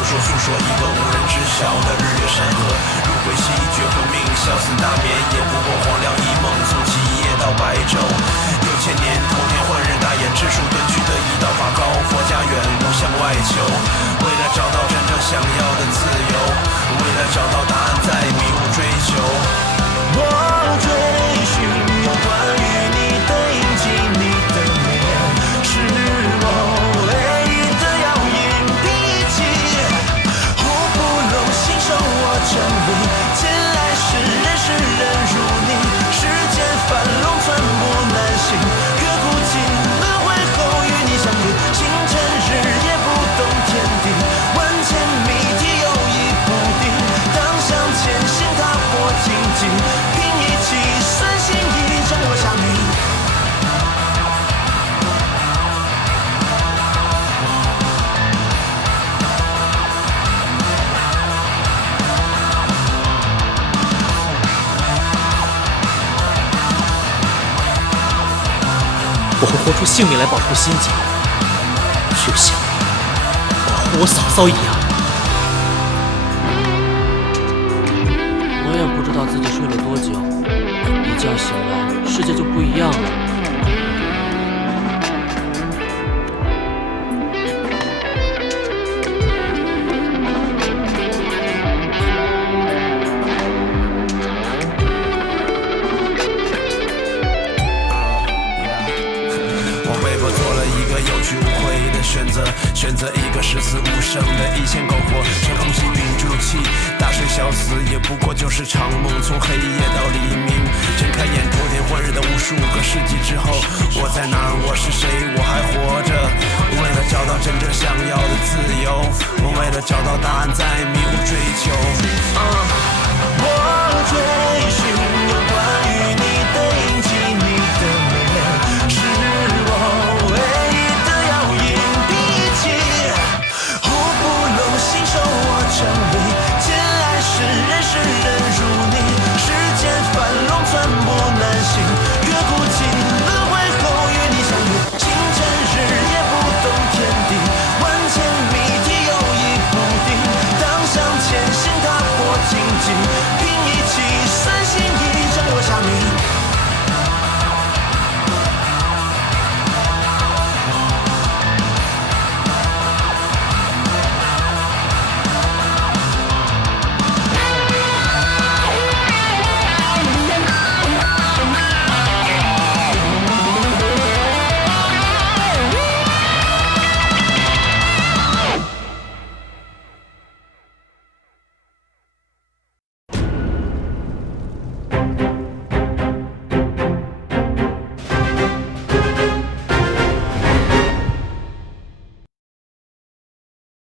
诉说一个无人知晓的日月山河。入灰溪绝魂命，消死大眠，也不过荒凉一梦，从起夜到白昼。6000年偷天换日，大雁赤树遁去的一道法高，佛家远路向外求，为了找到真正想要的自由，为了找到答案在迷雾追求。我追寻有关于你的印记，你的脸是我唯一的摇引笔记。呼不拢信手我真理，前来是人是人如你，世间繁荣寸步难行，刻骨尽轮回后与你相遇，星辰日夜不懂天地，万千谜题有意不定，当向前行踏破荆棘，凭一气顺心意将我下迷。我会豁出性命来保护心境，就像保护我嫂嫂一样。我也不知道自己睡了多久，一觉醒来，世界就不一样了。有去无回的选择，选择一个十死无生的一线篝火，深呼吸屏住气，大睡小死也不过就是场梦，从黑夜到黎明，睁开眼偷天换日的无数个世纪之后，我在哪儿？我是谁？我还活着，为了找到真正想要的自由，我为了找到答案在迷雾追求。